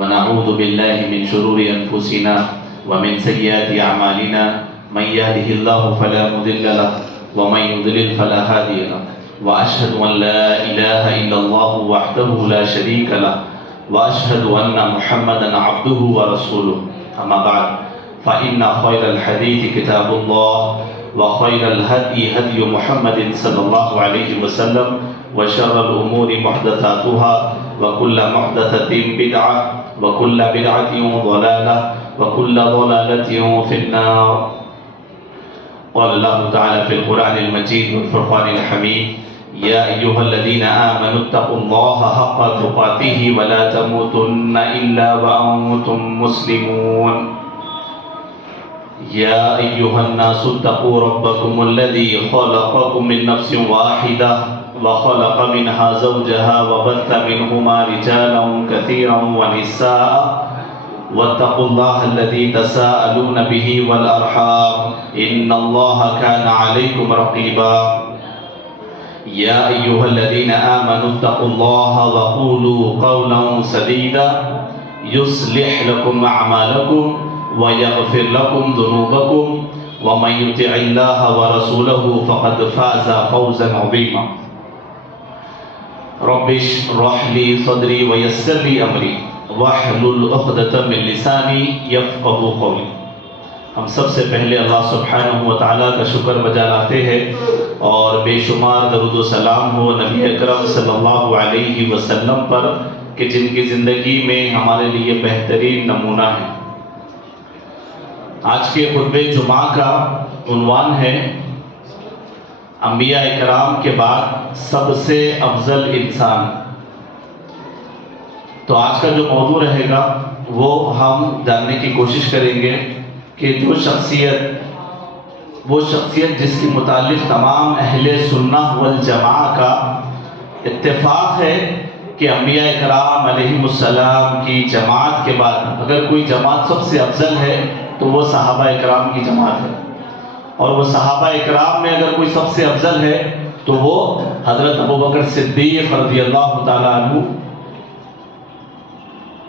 ونعوذ بالله من شرور أنفسنا ومن سيئات أعمالنا من يهده الله فلا مضل له ومن يضلل فلا هادي له وأشهد أن لا إله إلا الله وحده لا شريك له وأشهد أن محمدا عبده ورسوله أما بعد فإن خير الحديث كتاب الله وخير الهدي هدي محمد صلى الله عليه وسلم وشر الأمور محدثاتها وكل محدثة بدعة وكل بدعة ضلالة وكل ضلالة في النار. قال الله تعالى في القرآن المجيد والفرقان الحميد: يا أيها الذين آمنوا اتقوا الله حق تقاته ولا تموتن إلا وأنتم مسلمون. يا أيها الناس اتقوا ربكم الذي خلقكم من نفس واحدة وخلق منها زوجها وبث منهما رجالا كثيرا ونساء واتقوا الله الذي تساءلون به والأرحام إن الله كان عليكم رقيبا. يا أيها الذين آمنوا اتقوا الله وقولوا قولا سديدا يصلح لكم أعمالكم ويغفر لكم ذنوبكم ومن يطع الله ورسوله فقد فاز فوزا عظيما. رب اشرح لي صدري ويسر لي أمري واحلل عقدة من لساني يفقهوا قولي. ہم سب سے پہلے اللہ سبحانہ و تعالیٰ کا شکر بجا لاتے ہیں اور بے شمار درود و سلام ہو نبی اکرم صلی اللہ علیہ وسلم پر کہ جن کی زندگی میں ہمارے لیے بہترین نمونہ ہے. آج کے خطبہ جمعہ کا عنوان ہے انبیاء اکرام کے بعد سب سے افضل انسان. تو آج کا جو موضوع رہے گا وہ ہم جاننے کی کوشش کریں گے کہ وہ شخصیت جس کے متعلق تمام اہل سنہ والجماعہ کا اتفاق ہے کہ انبیاء اکرام علیہم السلام کی جماعت کے بعد اگر کوئی جماعت سب سے افضل ہے تو وہ صحابہ اکرام کی جماعت ہے، اور وہ صحابہ اکرام میں اگر کوئی سب سے افضل ہے تو وہ حضرت ابوبکر صدیق رضی اللہ تعالیٰ عنہ.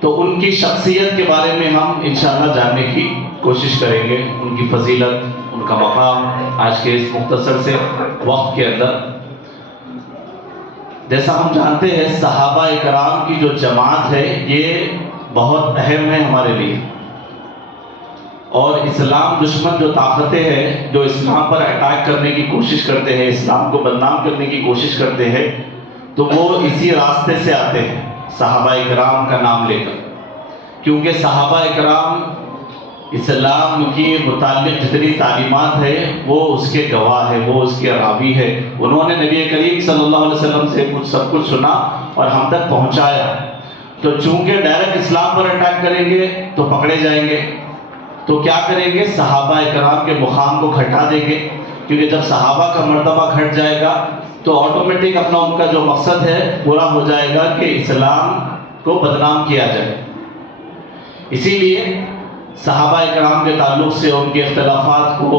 تو ان کی شخصیت کے بارے میں ہم انشاءاللہ جاننے کی کوشش کریں گے، ان کی فضیلت، ان کا مقام آج کے اس مختصر سے وقت کے اندر. جیسا ہم جانتے ہیں صحابہ اکرام کی جو جماعت ہے یہ بہت اہم ہے ہمارے لیے، اور اسلام دشمن جو طاقتیں ہیں جو اسلام پر اٹیک کرنے کی کوشش کرتے ہیں، اسلام کو بدنام کرنے کی کوشش کرتے ہیں، تو وہ اسی راستے سے آتے ہیں صحابہ اکرام کا نام لے کر. کیونکہ صحابہ اکرام اسلام کی متعلق جتنی تعلیمات ہے وہ اس کے گواہ ہے، وہ اس کے راوی ہے. انہوں نے نبی کریم صلی اللہ علیہ وسلم سے سب کچھ سنا اور ہم تک پہنچایا. تو چونکہ ڈائریکٹ اسلام پر اٹیک کریں گے تو پکڑے جائیں گے، تو کیا کریں گے؟ صحابہ اکرام کے مقام کو گھٹا دیں گے. کیونکہ جب صحابہ کا مرتبہ گھٹ جائے گا تو آٹومیٹک اپنا ان کا جو مقصد ہے پورا ہو جائے گا کہ اسلام کو بدنام کیا جائے. اسی لیے صحابہ اکرام کے تعلق سے ان کے اختلافات کو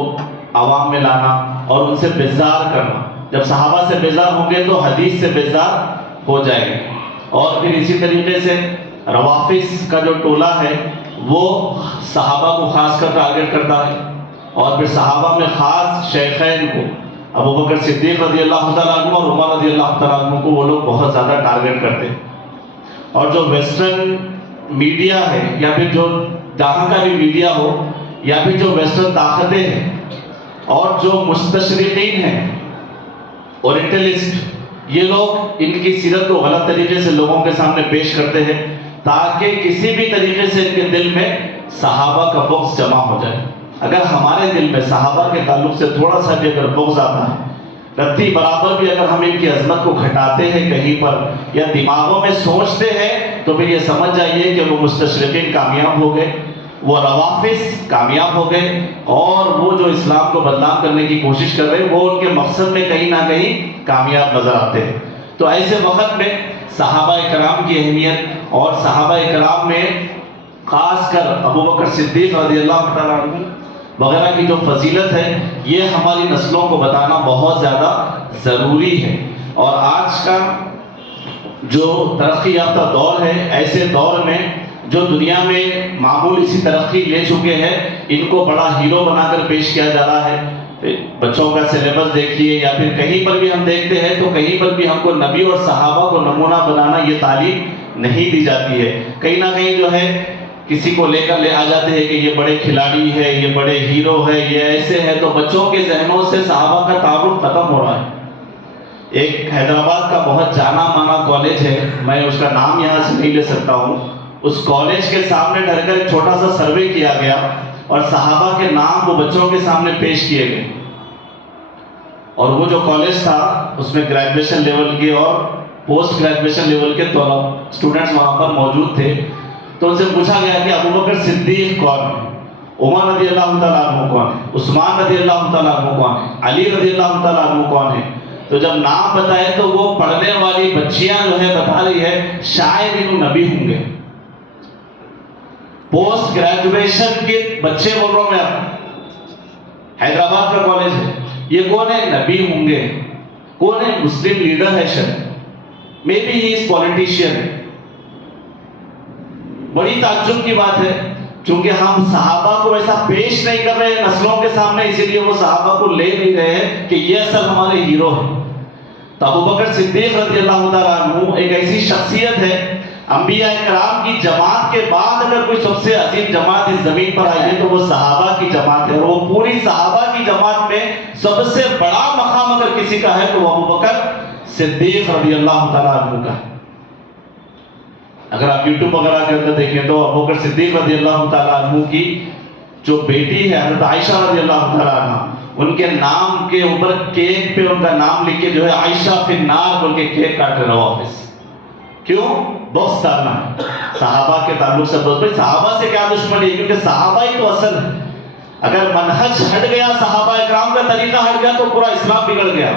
عوام میں لانا اور ان سے بیزار کرنا. جب صحابہ سے بیزار ہوں گے تو حدیث سے بیزار ہو جائیں گے. اور پھر اسی طریقے سے روافض کا جو ٹولہ ہے وہ صحابہ کو خاص کر ٹارگٹ کرتا ہے، اور پھر صحابہ میں خاص شیخین کو ابوبکر صدیق رضی اللہ تعالیٰ عنہ اور عمر رضی اللہ تعالیٰ عنہ کو وہ لوگ بہت زیادہ ٹارگٹ کرتے ہیں. اور جو ویسٹرن میڈیا ہے یا پھر جو جہاں کا بھی میڈیا ہو یا پھر جو ویسٹرن طاقتیں ہیں اور جو مستشرقین ہیں، اورینٹلسٹ، یہ لوگ ان کی سیرت کو غلط طریقے سے لوگوں کے سامنے پیش کرتے ہیں تاکہ کسی بھی طریقے سے ان کے دل میں صحابہ کا بغض جمع ہو جائے. اگر ہمارے دل میں صحابہ کے تعلق سے تھوڑا سا بھی اگر بغض آتا ہے، رتی برابر بھی اگر ہم ان کی عظمت کو گھٹاتے ہیں کہیں پر یا دماغوں میں سوچتے ہیں، تو پھر یہ سمجھ جائیے کہ وہ مستشرقین کامیاب ہو گئے، وہ روافض کامیاب ہو گئے، اور وہ جو اسلام کو بدنام کرنے کی کوشش کر رہے ہیں وہ ان کے مقصد میں کہیں نہ کہیں کامیاب نظر آتے ہیں. تو ایسے وقت میں صحابہ اکرام کی اہمیت اور صحابہ اکرام میں خاص کر ابوبکر صدیق رضی اللہ تعالیٰ عنہ وغیرہ کی جو فضیلت ہے یہ ہماری نسلوں کو بتانا بہت زیادہ ضروری ہے. اور آج کا جو ترقی یافتہ دور ہے، ایسے دور میں جو دنیا میں معمولی سی ترقی لے چکے ہیں ان کو بڑا ہیرو بنا کر پیش کیا جا رہا ہے. بچوں کا سلیبس دیکھیے یا پھر کہیں پر بھی ہم دیکھتے ہیں تو کہیں پر بھی ہم کو نبی اور صحابہ کو نمونہ بنانا یہ تعلیم نہیں دی جاتی ہے. کہیں نہ کہیں جو ہے کسی کو لے کر لے آ جاتے ہیں کہ یہ بڑے کھلاڑی ہے، یہ بڑے ہیرو ہے، یہ ایسے ہے، تو بچوں کے ذہنوں سے صحابہ کا تعارف ختم ہو رہا ہے. ایک حیدرآباد کا بہت جانا مانا کالج ہے، میں اس کا نام یہاں سے نہیں لے سکتا ہوں. اس کالج کے سامنے ڈر کر ایک چھوٹا سا سروے کیا گیا اور صحابہ کے نام وہ بچوں کے سامنے پیش کیے گئے. اور وہ جو کالج تھا اس میں گریجویشن لیول کے اور پوسٹ گریجویشن لیول کے دونوں اسٹوڈنٹس وہاں پر موجود تھے. تو ان سے پوچھا گیا کہ ابوبکر صدیق کون ہے، عمر رضی اللہ تعالیٰ عنہ کون ہے، عثمان رضی اللہ تعالیٰ عنہ کون ہے، علی رضی اللہ تعالیٰ عنہ کون ہے. تو جب نام بتائے تو وہ پڑھنے والی بچیاں جو ہے بتا رہی ہے شاید انہوں نبی ہوں گے. پوسٹ گریجویشن کے بچے بول رہا ہوں میں، حیدرآباد کا کالج ہے، یہ کون ہے؟ نبی ہوں گے. کون ہے؟ مسلم لیڈر ہے شاید، may be he is politician. بڑی تعجب کی بات ہے چونکہ ہم صحابہ کو ایسا پیش نہیں کر رہے نسلوں کے سامنے، اسی لیے وہ صحابہ کو لے نہیں رہے ہیں کہ یہ اصل ہمارے ہیرو ہیں. تو ابوبکر صدیق رضی اللہ تعالیٰ عنہ ایک ایسی شخصیت ہے، انبیاء کرام کی جماعت کے بعد اگر کوئی سب سے عظیم جماعت اس زمین پر آئی ہے تو وہ صحابہ کی جماعت ہے. اور وہ پوری صحابہ کی جماعت میں سب سے بڑا مقام اگر کسی کا ہے تو وہ ابوبکر صدیق رضی اللہ تعالیٰ عنہ کا ہے. اگر آپ یوٹیوب وغیرہ کے اندر دیکھیں تو ابوبکر صدیق رضی اللہ تعالیٰ عنہ کی جو بیٹی ہے حضرت عائشہ رضی اللہ تعالیٰ عنہ، ان کے نام کے اوپر کیک پہ ان کا نام لکھ کے جو ہے عائشہ فی النار بول کے کیک کاٹ رہے واپس. کیوں؟ بغض ڈالنا ہے صحابہ کے تعلق سے. بس صحابہ سے کیا دشمنی ہے؟ کیونکہ صحابہ ہی تو اصل ہے. اگر منہج ہٹ گیا، صحابہ اکرام کا طریقہ ہٹ گیا تو پورا اسلام بگڑ گیا.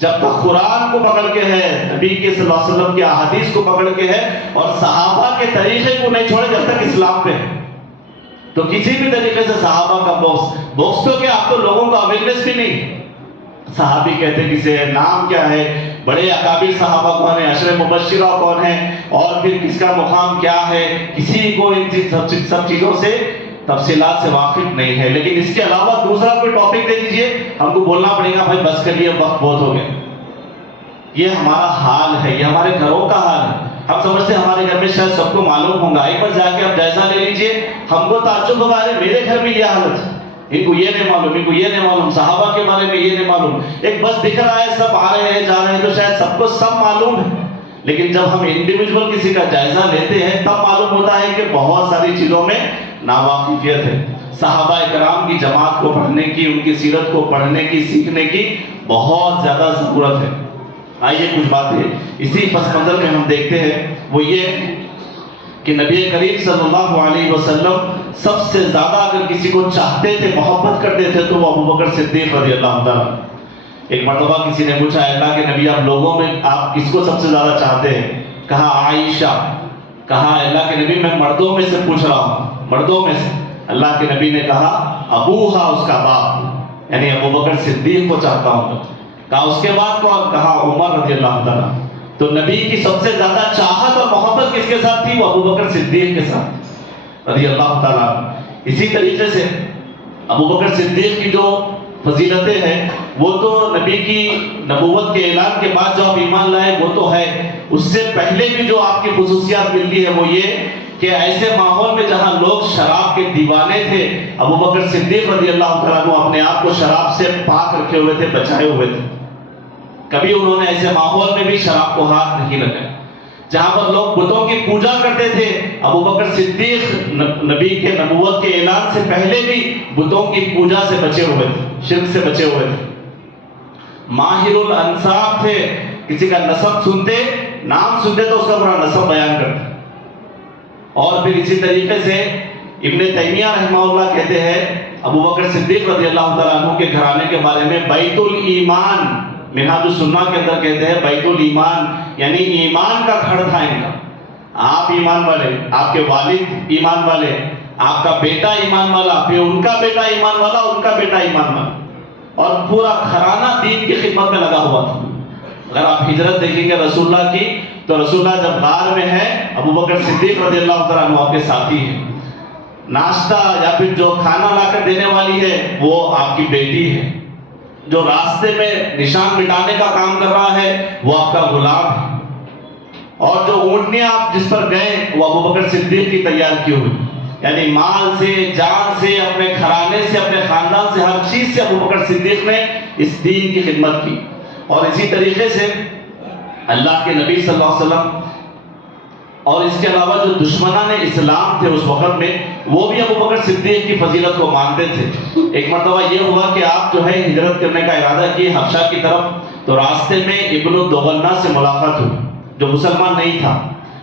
جب تک قرآن کو پکڑ کے ہے، نبی کے صلی اللہ علیہ وسلم کی احادیث کو پکڑ کے ہے اور صحابہ کے طریقے کو نہیں چھوڑے جب تک اسلام پہ ہے، تو کسی بھی طریقے سے صحابہ کا بغض تو کیا، آپ کو لوگوں کا اویئرنیس بھی نہیں. صحابی کہتے کسے ہے، نام کیا ہے، بڑے اکابر صحابہ کون ہیں، عشر مبشرہ کون ہیں، اور پھر کس کا مقام کیا ہے، کسی کو ان سب چیزوں سے تفصیلات سے واقف نہیں ہے. لیکن اس کے علاوہ دوسرا کوئی ٹاپک دے دیجئے، ہم کو بولنا پڑے گا بھائی بس کریے وقت بہت ہو گیا. یہ ہمارا حال ہے، یہ ہمارے گھروں کا حال ہے. ہم سمجھتے ہیں ہمارے گھر میں شاید سب کو معلوم ہوگا، ایک بار جا کے آپ جائزہ لے لیجئے. ہم کو تعجب ہوگا، ارے میرے گھر میں یہ حالت ہے، ان کو یہ نہیں معلوم، ان کو یہ نہیں معلوم، صحابہ کے بارے میں یہ نہیں معلوم. ایک بس دکھ رہا ہے، سب آ رہے ہیں جا رہے ہیں تو شاید سب کو سب معلوم ہے. لیکن جب ہم انڈیویجول کسی کا جائزہ لیتے ہیں تب معلوم ہوتا ہے کہ بہت ساری چیزوں میں ناواقفیت ہے. صحابہ کرام کی جماعت کو پڑھنے کی، ان کی سیرت کو پڑھنے کی، سیکھنے کی بہت زیادہ ضرورت ہے. آئیے کچھ باتیں اسی پس منظر میں ہم دیکھتے ہیں. وہ یہ کہ نبی کریم صلی اللہ علیہ وسلم سب سے زیادہ اگر کسی کو چاہتے تھے، محبت کرتے تھے تو وہ ابوبکر صدیق رضی اللہ تعالیٰ. ایک مرتبہ کسی نے پوچھا، اللہ کے نبی آپ لوگوں میں آپ کس کو سب سے زیادہ چاہتے ہیں؟ کہا عائشہ. کہا اللہ کے نبی میں مردوں میں سے پوچھ رہا ہوں، مردوں میں سے. اللہ کے نبی نے کہا ابوہا، اس کا باپ، یعنی ابوبکر صدیق کو چاہتا ہوں. کہا اس کے بعد کون؟ کہا عمر رضی اللہ تعالیٰ. تو نبی کی سب سے زیادہ چاہت اور محبت کس کے ساتھ تھی؟ وہ ابوبکر صدیق کے ساتھ رضی اللہ تعالیٰ. اسی طریقے سے ابوبکر صدیق کی جو فضیلتیں ہیں وہ تو نبی کی نبوت کے اعلان کے بعد جو آپ ایمان لائے وہ تو ہے، اس سے پہلے بھی جو آپ کی خصوصیات ملتی ہے وہ یہ کہ ایسے ماحول میں جہاں لوگ شراب کے دیوانے تھے، ابوبکر صدیق رضی اللہ تعالیٰ عنہ اپنے آپ کو شراب سے پاک رکھے ہوئے تھے، بچائے ہوئے تھے. کبھی انہوں نے ایسے ماحول میں بھی شراب کو ہاتھ نہیں لگایا. جہاں پر لوگ بتوں کی پوجا کرتے تھے، ابوبکر صدیق نبی کے نبوت کے اعلان سے پہلے بھی بتوں کی پوجا سے بچے ہوئے تھے، شرک سے بچے ہوئے تھے. ماہر الانساب تھے، کسی کا نسب سنتے، نام سنتے تو اس کا پورا نسب بیان کرتے. اور پھر اسی طریقے سے ابن تیمیہ رحمہ اللہ کہتے ہیں ابوبکر صدیق رضی اللہ تعالیٰ عنہ کے گھرانے کے بارے میں، بیت الایمان، منہاج السنہ کے اندر کہتے ہیں بیت الایمان، یعنی ایمان کا گھر تھا ان کا. آپ ایمان والے، آپ کے والد ایمان والے، آپ کا بیٹا ایمان والا، پھر ان کا بیٹا ایمان والا، ان کا بیٹا ایمان والا، اور پورا گھرانہ دین کی خدمت میں لگا ہوا تھا. اگر آپ ہجرت دیکھیں گے رسول اللہ کی تو رسول اللہ جب غار میں ہے، ابو بکر صدیق رضی اللہ تعالیٰ عنہ آپ کے ساتھی ہیں، ناشتہ یا پھر جو کھانا لا کر دینے والی ہے وہ آپ کی بیٹی ہے، جو راستے میں نشان مٹانے کا کام کر رہا ہے وہ آپ کا غلام ہے، اور جو اونٹنیاں آپ جس پر گئے وہ ابو بکر صدیق کی تیار کی ہوئی، یعنی مال سے، جان سے، اپنے گھرانے سے، اپنے خاندان سے، ہر چیز سے ابو بکر صدیق نے اس دین کی خدمت کی۔ اور اسی طریقے سے اللہ کے نبی صلی اللہ علیہ وسلم اور اس کے علاوہ جو دشمنان اسلام تھے اس وقت میں، وہ بھی ابو بکر صدیق کی فضیلت کو مانتے تھے۔ ایک مرتبہ یہ ہوا کہ آپ جو ہے ہجرت کرنے کا ارادہ کیے حبشہ کی طرف، تو راستے میں ابن الدغنہ سے ملاقات ہوئی جو مسلمان نہیں تھا۔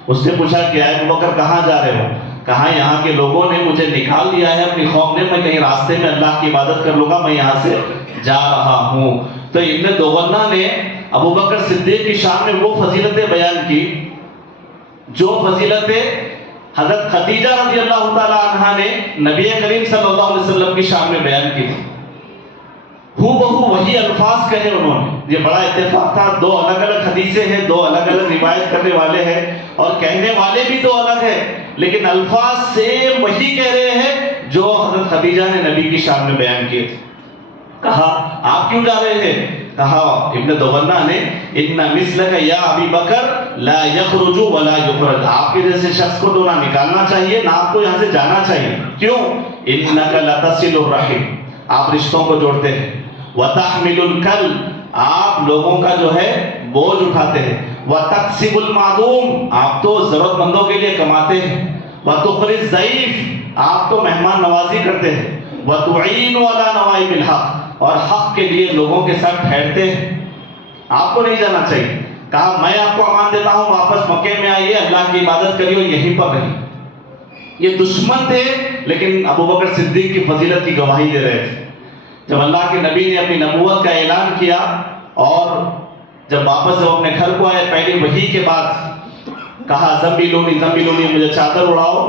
اس نے پوچھا کہ اے ابو بکر کہاں جا رہے ہو؟ کہا یہاں کے لوگوں نے مجھے نکال دیا ہے اپنی قوم نے، میں کہیں راستے میں اللہ کی عبادت کر لوں گا، میں یہاں سے جا رہا ہوں۔ تو ابن دغنہ نے ابو بکر صدیق کی شان میں وہ فضیلتیں بیان کی جو فضیلتیں حضرت خدیجہ رضی اللہ تعالی عنہا نے نبی کریم صلی اللہ علیہ وسلم کی شان میں بیان کی تھی۔ ہو بہو وہی الفاظ کہے انہوں نے، یہ بڑا اتفاق تھا، دو الگ الگ حدیثیں ہیں، دو الگ الگ روایت کرنے والے ہیں اور کہنے والے بھی دو الگ ہیں، لیکن الفاظ سیم وہی کہہ رہے ہیں جو حضرت خدیجہ نے نبی کی شان میں بیان کیے تھے۔ کہا آپ کیوں جا رہے ہیں؟ کہا ابن دغنہ نے ان مثلک یا ابی بکر لا یخرج ولا یخرج، آپ کے جیسے شخص کو تو نہ نکالنا چاہیے نہ آپ کو یہاں سے جانا چاہیے۔ کیوں؟ انک لتصل الرحم، آپ رشتوں کو جوڑتے ہیں، وتحمل الکل، آپ لوگوں کا جو ہے بوجھ اٹھاتے ہیں، وتکسب المعدوم، آپ تو ضرورت مندوں کے لیے کماتے ہیں، وتخری الضیف، آپ تو مہمان نوازی کرتے ہیں، وتعین علی نوائب الحق، اور حق کے لیے لوگوں کے ساتھ ٹھہرتے ہیں، آپ کو نہیں جانا چاہیے۔ کہا میں آپ کو امان دیتا ہوں، واپس مکے میں آئیے، اللہ کی عبادت کریے، یہیں پر رہیے۔ یہ دشمن تھے لیکن ابو بکر صدیق کی فضیلت کی گواہی دے رہے تھے۔ جب اللہ کے نبی نے اپنی نبوت کا اعلان کیا اور جب واپس جب اپنے گھر کو آئے، پہلی وحی کے بعد کہا زمبیلونی زمبیلونی، مجھے چادر اڑاؤ۔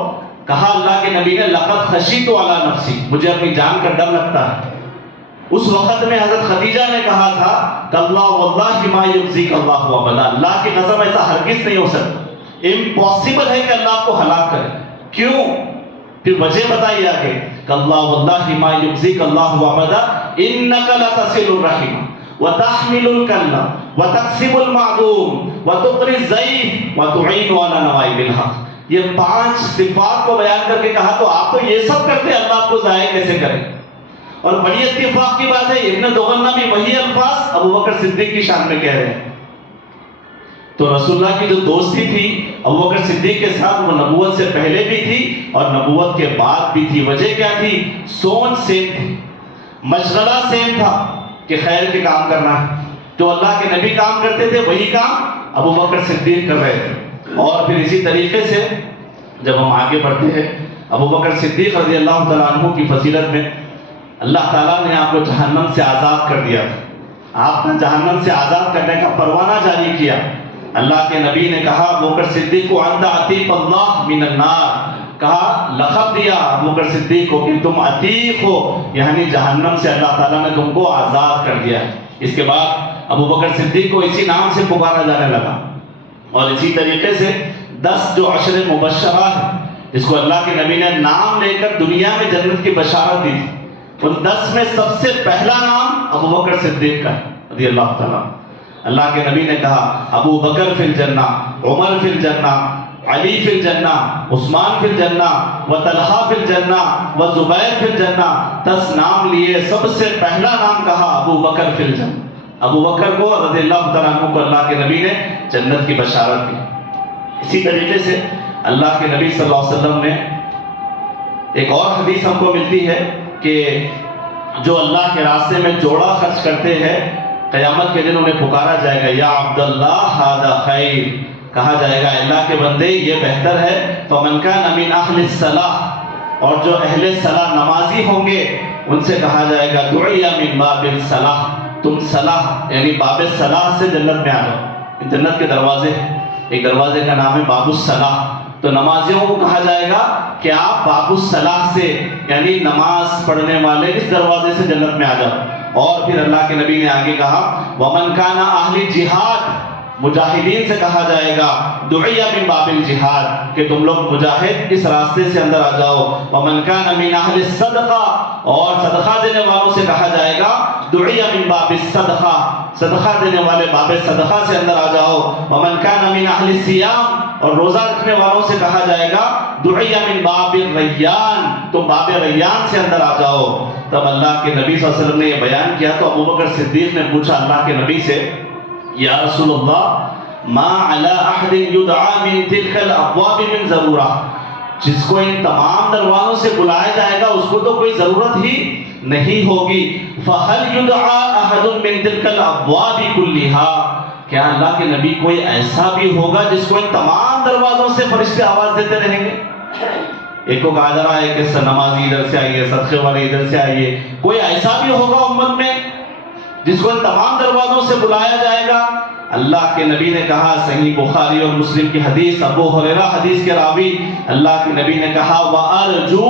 کہا اللہ کے نبی نے لقد خشیت علی نفسی، مجھے اپنی جان کا ڈر لگتا ہے۔ اس وقت میں حضرت خدیجہ نے کہا تھا کہ اللہ واللہ ما یخزیک اللہ ابدا، اللہ کی قسم ایسا ہرگز نہیں ہو سکتا، امپاسبل ہے کہ اللہ کو ہلاک کرے۔ کیوں؟ پھر وجہ بتائی آگے کہ اللہ واللہ ما یخزیک اللہ ابدا انک لتصل الرحم وتحمل الکل وتکسب المعدوم وتقری الضیف وتعین علی نوائب الحق۔ یہ 5 صفات کو بیان کر کے کہا تو آپ تو یہ سب کرتے، اللہ آپ کو ضائع کیسے کرے؟ اور بڑی اتفاق کی بات ہے ابن دغنہ بھی وہی الفاظ ابو بکر صدیق کی شان میں کہہ رہے ہیں۔ تو رسول اللہ کی جو دوستی تھی ابو بکر صدیق کے ساتھ، وہ نبوت سے پہلے بھی تھی اور نبوت کے بعد بھی تھی۔ وجہ کیا تھی؟ سوچ سیم تھی، مشغلہ سیم تھا کہ خیر کے کام کرنا ہے، جو اللہ کے نبی کام کرتے تھے وہی کام ابو بکر صدیق کر رہے تھے۔ اور پھر اسی طریقے سے جب ہم آگے بڑھتے ہیں، ابو بکر صدیق رضی اللہ تعالیٰ عنہ کی فضیلت میں اللہ تعالیٰ نے آپ کو جہنم سے آزاد کر دیا تھا، آپ نے جہنم سے آزاد کرنے کا پروانہ جاری کیا۔ اللہ کے نبی نے کہا ابو بکر صدیق کو انت عتیق اللہ من النار، کہا لقب دیا ابو بکر صدیق کو کہ تم عتیق ہو، یعنی جہنم سے اللہ تعالیٰ نے تم کو آزاد کر دیا۔ اس کے بعد ابو بکر صدیق کو اسی نام سے پکارا جانے لگا۔ اور اسی طریقے سے 10 جو عشر مبشرہ ہیں جس کو اللہ کے نبی نے نام لے کر دنیا میں جنت کی بشارت دی تھی، ان 10 میں سب سے پہلا نام ابو بکر صدیق کا رضی اللہ تعالیٰ۔ اللہ کے نبی نے کہا ابو بکر فی الجنہ، عمر فی الجنہ، علی فی الجنہ، عثمان فی الجنہ، و طلحہ فی الجنہ، و زبیر فی الجنہ۔ 10 نام لیے، سب سے پہلا نام کہا ابو بکر فی الجنہ۔ ابو بکر کو رضی اللہ تعالیٰ عنہ کو اللہ کے نبی نے جنت کی بشارت دی۔ اسی طریقے سے اللہ کے نبی صلی اللہ علیہ وسلم نے ایک اور حدیث ہم کو ملتی ہے کہ جو اللہ کے راستے میں جوڑا خرچ کرتے ہیں قیامت کے دن انہیں پکارا جائے گا یا عبداللہ ھذا خیر، کہا جائے گا اللہ کے بندے یہ بہتر ہے۔ فمن کان من اہل الصلاح، اور جو اہل صلاح نمازی ہوں گے ان سے کہا جائے گا دعی من باب الصلاح، تم صلاح یعنی باب صلاح سے جنت میں آ جاؤ۔ جنت کے دروازے، ایک دروازے کا نام ہے باب الصلاح، تو نمازیوں کو کہا جائے گا کہ آپ باب الصلاح سے یعنی نماز پڑھنے والے اس دروازے سے جنت میں آ جاؤ۔ اور پھر اللہ کے نبی نے آگے کہا ومن کان اہل جہاد، مجاہدین سے کہا جائے گا دعی من باب الجہاد کہ تم لوگ مجاہد اس راستے سے اندر آ جاؤ. ومن کان من اہل الصدقہ اور صدقہ دینے والوں سے کہا جائے گا دعی من باب الصدقہ صدقہ دینے والے باب صدقہ سے اندر آ جاؤ. ومن کان من اہل الصیام اور روزہ رکھنے والوں سے کہا جائے گا دعی من باب الریان تم باب ریان سے اندر آ جاؤ. تب اللہ کے نبی صلی اللہ علیہ وسلم نے یہ بیان کیا تو ابو بکر صدیق نے پوچھا اللہ کے نبی سے یا رسول اللہ ما علی احد یدعا من تلک الابواب من ضرورہ جس کو ان تمام دروازوں سے بلایا جائے گا اس کو تو کوئی ضرورت ہی نہیں ہوگی. فہل یدعا احد من تلک الابواب کلھا کیا اللہ کے نبی کوئی ایسا بھی ہوگا جس کو ان تمام دروازوں سے فرشتے آواز دیتے رہیں گے؟ ایک کو کہا جا رہا ہے کہ نمازی ادھر سے آئیے صدقے والے ادھر سے آئیے. کوئی ایسا بھی ہوگا امت میں جس کو ان تمام دروازوں سے بلایا جائے گا؟ اللہ کے نبی نے کہا صحیح بخاری اور مسلم کی حدیث ابو ہریرہ حدیث کے راوی اللہ کے نبی نے کہا وَأَرْجُو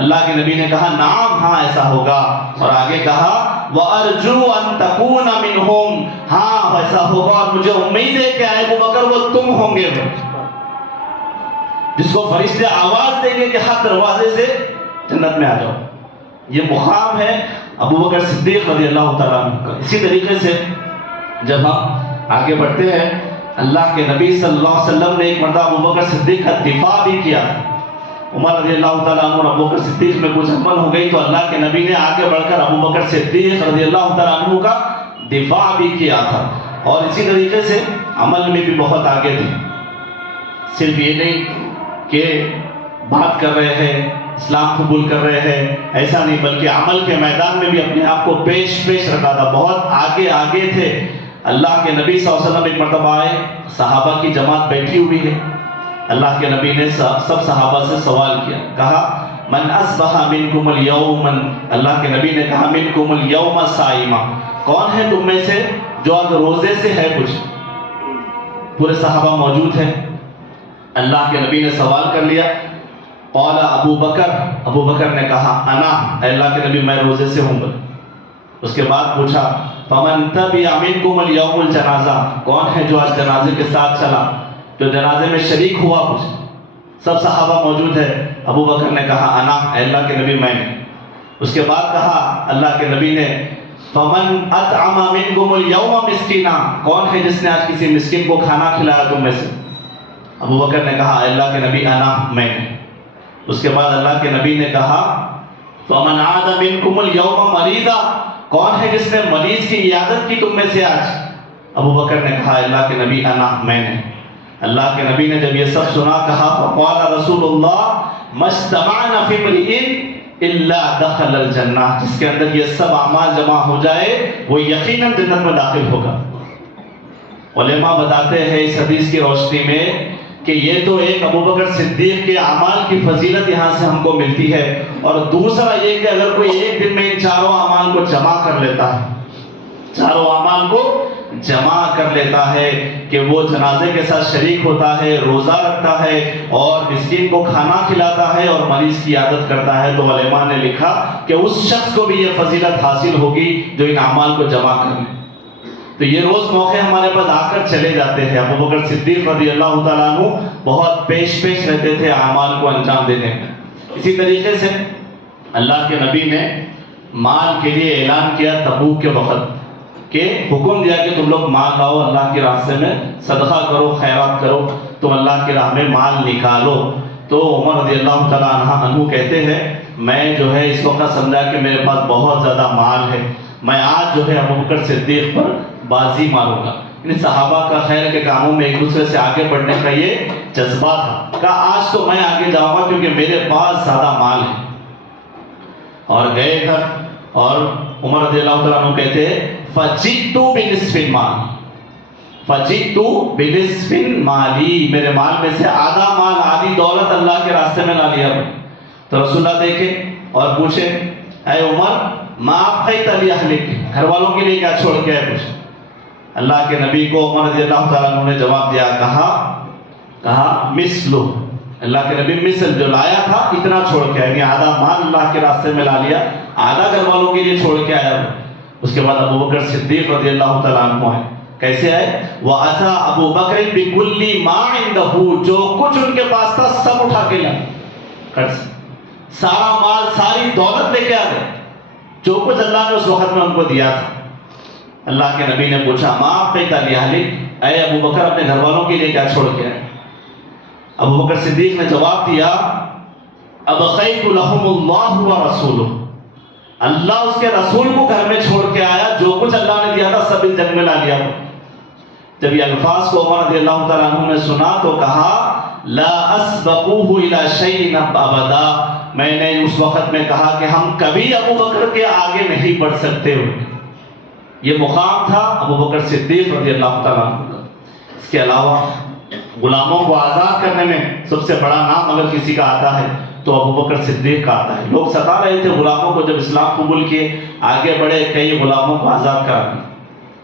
اللہ کے نبی نے کہا نعم ہاں ایسا ہوگا. اور آگے کہا وَأَرْجُو أَن تَكُونَ مِنْهُمْ ہاں ایسا ہوگا اور مجھے امید ہے کہ اے ابو بکر وہ تم ہوں گے جس کو فرشتے آواز دیں گے کہ ہر دروازے سے جنت میں آ جاؤ. یہ مقام ہے ابو بکر صدیق رضی اللہ تعالیٰ عنہ کا. اسی طریقے سے جب ہم آگے بڑھتے ہیں اللہ کے نبی صلی اللہ علیہ وسلم نے ایک مرتبہ ابو بکر صدیق کا دفاع بھی کیا. عمر رضی اللہ تعالیٰ عنہ اور ابو بکر صدیق میں کچھ عمل ہو گئی تو اللہ کے نبی نے آگے بڑھ کر ابو بکر صدیق رضی اللہ تعالیٰ عنہ کا دفاع بھی کیا تھا. اور اسی طریقے سے عمل میں بھی بہت آگے تھے. صرف یہ نہیں کہ بات کر رہے ہیں اسلام قبول کر رہے ہیں ایسا نہیں بلکہ عمل کے میدان میں بھی اپنے آپ کو پیش رکھا تھا. بہت آگے تھے. اللہ کے نبی صلی اللہ علیہ وسلم ایک مرتبہ آئے صحابہ کی جماعت بیٹھی ہوئی ہے. اللہ کے نبی نے سب صحابہ سے سوال کیا کہا من اصبح منکم اليوم اللہ کے نبی نے کہا منکم اليوم صائما کون ہے تم میں سے جو آج روزے سے ہے کچھ. پورے صحابہ موجود ہیں. اللہ کے نبی نے سوال کر لیا. قال ابو بکر نے کہا انا اے اللہ کے نبی میں روزے سے ہوں. اس کے بعد پوچھا فمن تبع منکم اليوم الجنازہ کون ہے جو آج جنازے کے ساتھ چلا جو جنازے میں شریک ہوا کچھ. سب صحابہ موجود ہے. ابو بکر نے کہا انا اے اللہ کے نبی میں نے. اس کے بعد کہا اللہ کے نبی نے فمن اطعم منکم اليوم مسکینا کون ہے جس نے آج کسی مسکین کو کھانا کھلایا تم میں سے. ابو بکر نے کہا اے اللہ کے نبی انا میں نے. اس کے بعد اللہ کے نبی نے کہا فمن عاد منکم اليوم مریضا کون ہے جس نے مریض کی عیادت کی تم میں سے آج. ابو بکر نے کہا اللہ کے نبی انا میں نے. اللہ کے نبی نے جب یہ سب سنا کہا فقال رسول اللہ ما اجتمعنا فی امرئ الا دخل الجنہ جس کے اندر یہ سب اعمال جمع ہو جائے وہ یقیناً جنت میں داخل ہوگا. علماء بتاتے ہیں اس حدیث کی روشنی میں کہ یہ تو ایک ابو بکر صدیق کے اعمال کی فضیلت یہاں سے ہم کو ملتی ہے. اور دوسرا یہ کہ اگر کوئی ایک دن میں ان چاروں اعمال کو جمع کر لیتا ہے چاروں اعمال کو جمع کر لیتا ہے کہ وہ جنازے کے ساتھ شریک ہوتا ہے روزہ رکھتا ہے اور مسکین کو کھانا کھلاتا ہے اور مریض کی عادت کرتا ہے تو علماء نے لکھا کہ اس شخص کو بھی یہ فضیلت حاصل ہوگی جو ان اعمال کو جمع کر لے. تو یہ روز موقع ہمارے پاس آ کر چلے جاتے ہیں. ابو بکر صدیق رضی اللہ تعالیٰ عنہ بہت پیش رہتے تھے اعمال کو انجام دینے میں. اسی طریقے سے اللہ کے نبی نے مال کے لیے اعلان کیا تبوک کے وقت کہ حکم دیا کہ تم لوگ مال لاؤ اللہ کے راستے میں صدقہ کرو خیرات کرو تم اللہ کی راہ میں مال نکالو. تو عمر رضی اللہ تعالیٰ عنہ کہتے ہیں میں جو ہے اس وقت سمجھا کہ میرے پاس بہت زیادہ مال ہے میں آج جو ہے ابو بکر صدیق پر بازی ماروں گا. یعنی صحابہ کا خیر کے کاموں میں ایک دوسرے سے آگے بڑھنے کا یہ جذبہ تھا کہ آج تو میں آگے جاؤں گا کیونکہ میرے پاس زیادہ مال ہے. اور گئے گھر اور عمر رضی اللہ تعالیٰ عنہ کہتے ہیں فَجِئْتُ بِنِصْفِ الْمَالِ فَجِئْتُ بِنِصْفِ الْمَالِ میرے مال میں سے آدھا مال آدھی دولت اللہ کے راستے میں لا لیا. تو رسول اللہ دیکھے اور پوچھے اے عمر ما ابقیت لأہلک گھر والوں کے لیے کیا چھوڑ کے آئے پوچھے. اللہ کے نبی کو عمر رضی اللہ تعالیٰ عنہ نے جواب دیا کہا مثلو اللہ کے نبی مثل جو لایا تھا اتنا چھوڑ کے آئے. یعنی آدھا مال اللہ کے راستے میں لا لیا آدھا گھر والوں کے لیے چھوڑ کے آیا. اس کے بعد ابو بکر صدیق رضی اللہ تعالیٰ عنہ آئے کیسے آئے؟ وَأَتَى أَبُو بَكْرٍ بِكُلِّ مَا عِندَهُ، جو کچھ ان کے پاس تھا سب اٹھا کے لائے، قرض، سارا مال ساری دولت لے کے آ گئے، جو کچھ اللہ نے اس وقت میں ان کو دیا تھا۔ اللہ کے نبی نے پوچھا مَا أَبْقَيْتَ لِأَهْلِكَ، اے ابو بکر اپنے گھر والوں کے لیے کیا چھوڑ کے آئے؟ ابو بکر صدیق نے جواب دیا أَبْقَيْتُ لَهُمُ اللَّهُ وَرَسُولُهُ، اللہ اس کے رسول کو گھر میں چھوڑ کے آیا، جو کچھ اللہ نے دیا تھا سب اس جنگ میں لا لیا۔ جب یہ الفاظ کو عمر رضی اللہ تعالیٰ عنہ نے سنا تو کہا لا اسبقوه الى شيء ابدا، میں نے اس وقت میں کہا کہ ہم کبھی ابو بکر کے آگے نہیں بڑھ سکتے ہوئے۔ یہ مقام تھا ابو بکر صدیق رضی اللہ تعالیٰ عنہ۔ اس کے علاوہ غلاموں کو آزاد کرنے میں سب سے بڑا نام اگر کسی کا آتا ہے تو ابو بکر صدیق کا آتا ہے۔ لوگ ستا رہے تھے غلاموں کو، جب اسلام قبول کیے آگے بڑھے، کئی غلاموں کو آزاد کرا دیا،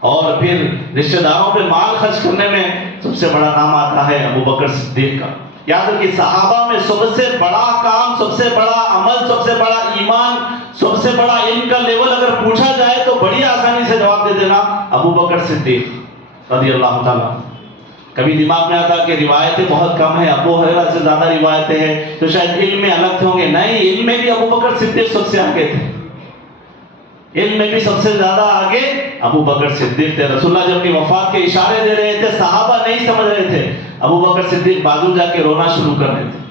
اور پھر رشتہ داروں پہ مال خرچ کرنے میں سب سے بڑا نام آتا ہے ابو بکر صدیق کا۔ یاد رکھیے صحابہ میں سب سے بڑا کام، سب سے بڑا عمل، سب سے بڑا ایمان، سب سے بڑا علم کا لیول اگر پوچھا جائے تو بڑی آسانی سے جواب دے دینا ابو بکر صدیق رضی اللہ تعالیٰ۔ کبھی دماغ میں آتا کہ روایتیں بہت کم ہیں، ابو ہریرہ سے زیادہ روایتیں ہیں تو شاید علم میں الگ ہوں گے، نہیں، علم میں بھی ابو بکر صدیق سب سے آگے تھے، علم میں بھی سب سے زیادہ آگے ابو بکر صدیق تھے۔ رسول اللہ جب اپنی وفات کے اشارے دے رہے تھے صحابہ نہیں سمجھ رہے تھے، ابو بکر صدیق بازو جا کے رونا شروع کر رہے تھے۔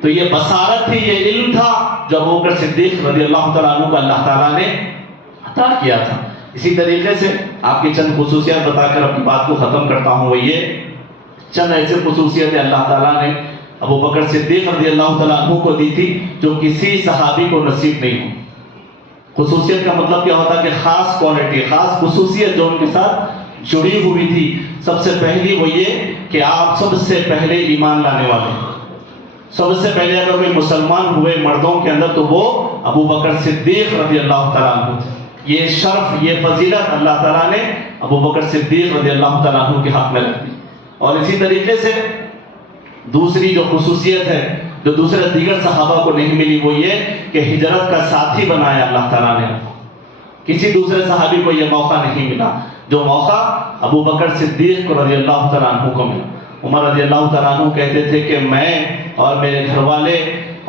تو یہ بصارت تھی، یہ علم تھا جو ابو بکر صدیق رضی اللہ تعالیٰ عنہ کو اللہ تعالیٰ نے عطا کیا تھا۔ اسی طریقے سے آپ کی چند خصوصیات بتا کر اپنی بات کو ختم کرتا ہوں، وہ یہ چند ایسے خصوصیتیں اللہ تعالیٰ نے ابو بکر صدیق رضی اللہ تعالیٰ عنہ کو دی تھی جو کسی صحابی کو نصیب نہیں ہو۔ خصوصیت کا مطلب کیا ہوتا ہے کہ خاص کوالٹی، خاص خصوصیت جو ان کے ساتھ جڑی ہوئی تھی۔ سب سے پہلی وہ یہ کہ آپ سب سے پہلے ایمان لانے والے، سب سے پہلے اگر کوئی مسلمان ہوئے مردوں کے اندر تو وہ ابو بکر صدیق رضی اللہ تعالیٰ عنہ تھے۔ یہ شرف، یہ فضیلت اللہ تعالیٰ نے ابو بکر صدیق رضی اللہ تعالیٰ عنہ کے حق میں رکھ دی۔ اور اسی طریقے سے دوسری جو خصوصیت ہے جو دوسرے دیگر صحابہ کو نہیں ملی وہ یہ کہ ہجرت کا ساتھی بنایا اللہ تعالیٰ نے۔ کسی دوسرے صحابی کو یہ موقع نہیں ملا جو موقع ابو بکر صدیق رضی اللہ تعالیٰ عنہ کو ملا۔ عمر رضی اللہ تعالیٰ عنہ کہتے تھے کہ میں اور میرے گھر والے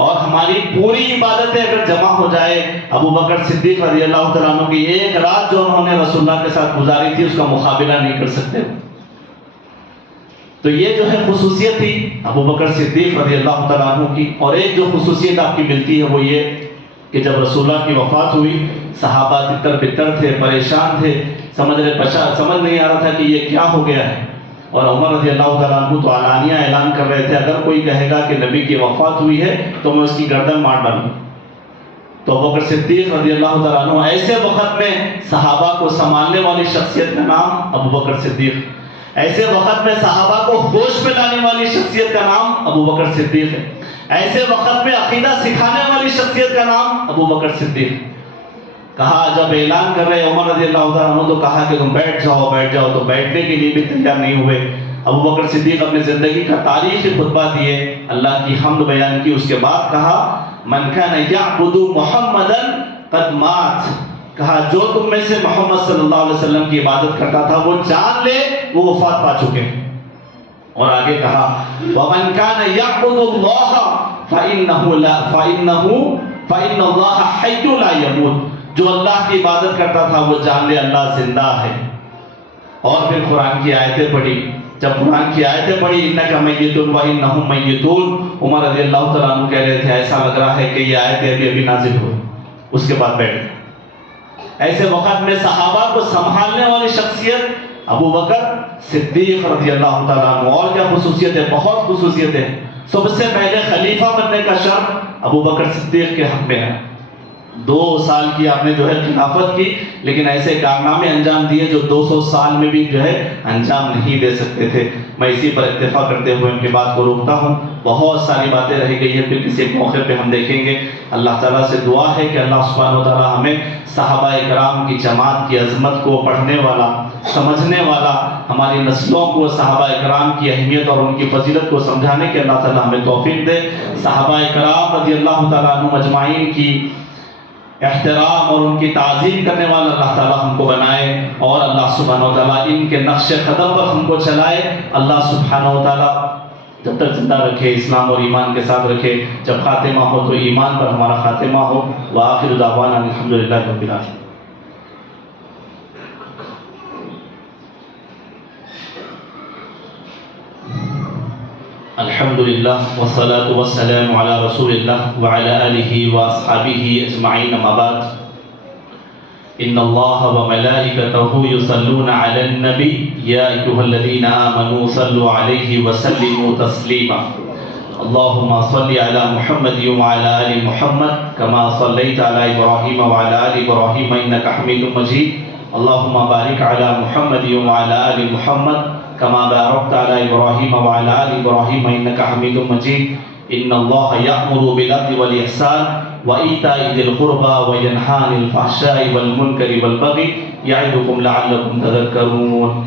اور ہماری پوری عبادتیں اگر جمع ہو جائے، ابو بکر صدیق رضی اللہ تعالیٰ عنہ کی ایک رات جو انہوں نے رسول اللہ کے ساتھ گزاری تھی اس کا مقابلہ نہیں کر سکتے۔ تو یہ جو ہے خصوصیت تھی ابو بکر صدیق رضی اللہ تعالیٰ عنہ کی۔ اور ایک جو خصوصیت آپ کی ملتی ہے وہ یہ کہ جب رسول اللہ کی وفات ہوئی صحابہ تتر بتر تھے، پریشان تھے، سمجھ نہیں آ رہا تھا کہ یہ کیا ہو گیا ہے۔ اور عمر رضی اللہ تعالیٰ عنہ تو علانیہ اعلان کر رہے تھے اگر کوئی کہے گا کہ نبی کی وفات ہوئی ہے تو میں اس کی گردن مار ڈالوں۔ تو ابو بکر صدیق رضی اللہ تعالیٰ عنہ ایسے وقت میں صحابہ کو سنبھالنے والی شخصیت کا نام ابو بکر صدیق، ایسے وقت میں صحابہ کو ہوش میں لانے والی شخصیت کا نام ابو بکر صدیق ہے، ایسے وقت میں عقیدہ سکھانے والی شخصیت کا نام ابو بکر صدیق۔ کہا جب اعلان کر رہے عمر رضی اللہ تعالیٰ عنہ تو کہا کہ تم بیٹھ جاؤ، تو بیٹھنے کے لیے بھی تیار نہیں ہوئے۔ ابو بکر صدیق اپنے زندگی کا تاریخی خطبہ دیے، اللہ کی حمد بیان کی، اس کے بعد کہا من کان یعبد محمدا قد مات، کہا جو تم میں سے محمد صلی اللہ علیہ وسلم کی عبادت کرتا تھا وہ جان لے وہ وفات پا چکے۔ اور آگے کہا ومن کان یعبد اللہ فإن اللہ حی لا یموت، جو اللہ کی عبادت کرتا تھا وہ جان لے اللہ زندہ ہے۔ اور پھر قرآن کی آیتیں پڑھی، جب قرآن کی آیتیں پڑھی انک میت وانہم میتون، عمر رضی اللہ تعالیٰ عنہ کہہ رہے تھے ایسا لگ رہا ہے کہ یہ آیتیں ابھی نازل ہوئی، اس کے بعد بیٹھ گئے۔ ایسے وقت میں صحابہ کو سنبھالنے والی شخصیت ابو بکر صدیق رضی اللہ تعالیٰ عنہ۔ اور کیا خصوصیتیں، بہت خصوصیتیں۔ سب سے پہلے خلیفہ بننے کا شرف ابو بکر صدیق کے حق میں ہے۔ 2 سال کی آپ نے جو ہے خلافت کی، لیکن ایسے کارنامے انجام دیے جو 200 سال میں بھی جو ہے انجام نہیں دے سکتے تھے۔ میں اسی پر اتفاق کرتے ہوئے ان کی بات کو روکتا ہوں، بہت ساری باتیں رہ گئی ہیں، پھر کسی ایک موقع پہ ہم دیکھیں گے۔ اللہ تعالیٰ سے دعا ہے کہ اللہ سبحانہ و تعالیٰ ہمیں صحابہ کرام کی جماعت کی عظمت کو پڑھنے والا، سمجھنے والا، ہماری نسلوں کو صحابہ کرام کی اہمیت اور ان کی فضیلت کو سمجھانے کے اللہ تعالیٰ ہمیں توفیق دے۔ صحابہ کرام رضی اللہ تعالیٰ عنہ اجمعین کی احترام اور ان کی تعظیم کرنے والا اللہ تعالیٰ ہم کو بنائے، اور اللہ سبحانہ و تعالیٰ ان کے نقش قدم پر ہم کو چلائے۔ اللہ سبحانہ و تعالیٰ جب تک زندہ رکھے اسلام اور ایمان کے ساتھ رکھے، جب خاتمہ ہو تو ایمان پر ہمارا خاتمہ ہو۔ وآخر دعوانا الحمدللہ رب العالمین۔ الحمدللہ والصلاة والسلام علی رسول اللہ وعلی آلہ واصحابہ اجمعین، اما بعد۔ ان اللہ وملائکتہ یصلون علی النبی یا ایھا الذین آمنوا صلوا علیہ وسلموا تسلیما۔ اللہم صل علی محمد وعلی آل محمد کما صلیت علی ابراہیم وعلی آل ابراہیم انک حمید مجید۔ اللہم بارک علی محمد وعلی آل محمد كما باركت على إبراهيم وعلى آل إبراهيم إنك حميد مجيد۔ إن الله يأمر بالعدل والإحسان وإيتاء ذي القربى وينهى عن الفحشاء والمنكر والبغي يعظكم لعلكم تذكرون۔